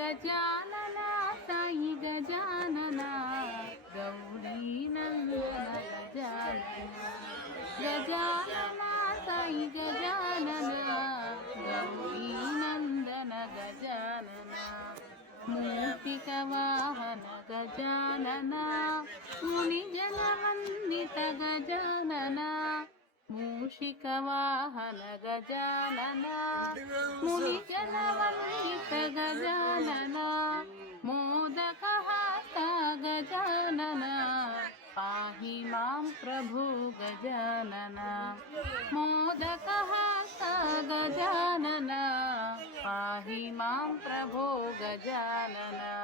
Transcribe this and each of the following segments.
गजानना साई गजानना गौरी नंदन गजानना गजानना साई गजानना गौरी नंदन गजानना मूषिक वाहन गजानना मुनिजन वंदित गजानना मूषिक वाहन गजानना मुनिजन वंदित गजानना मोदक हस्त गजानना पाहि मां प्रभु गजानना मोदक हस्त गजानना पाहि मां प्रभो गजानना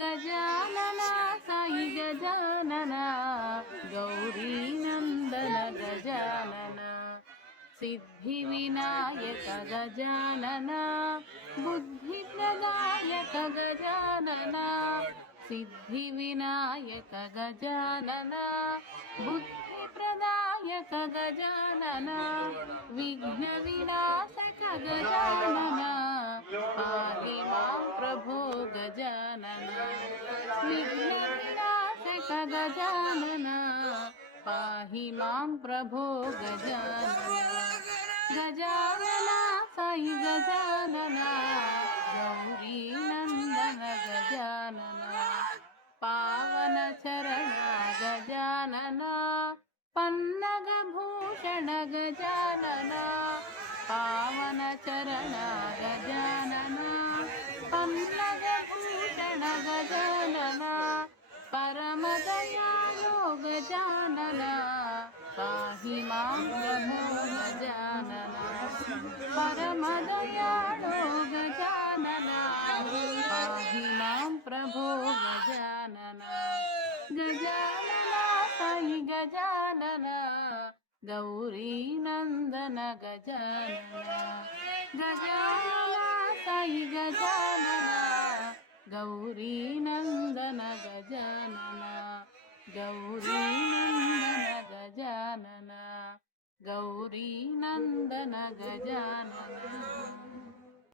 गजानना साई गजानना गौरी नंदन गजानना सिद्धि विनायक गजानना बुद्धि प्रदायक गजानना सिद्धि विनायक गजानना बुद्धि प्रदायक गजानना विघ्न विनाशक गजानना पाहि मां प्रभो गजानना विघ्न विनाशक गजानना पाहि मां प्रभो गजानना गजानना साई गजानना गौरी नंदन गजानना पावन चरण गजानना पन्नग भूषण गजानना पावन चरण गजानना पन्नग भूषण गजानना परम दयालो गजानना पाहि मां प्रभो गजानना परम दयालो गजानना पाहि मां प्रभो गजानना गजानना साई गजानना गौरी नंदन गजानना गजानना साई गजानना गौरी नंदन गजानना गौरी नंदन गजानना गौरी नंदन गजानना।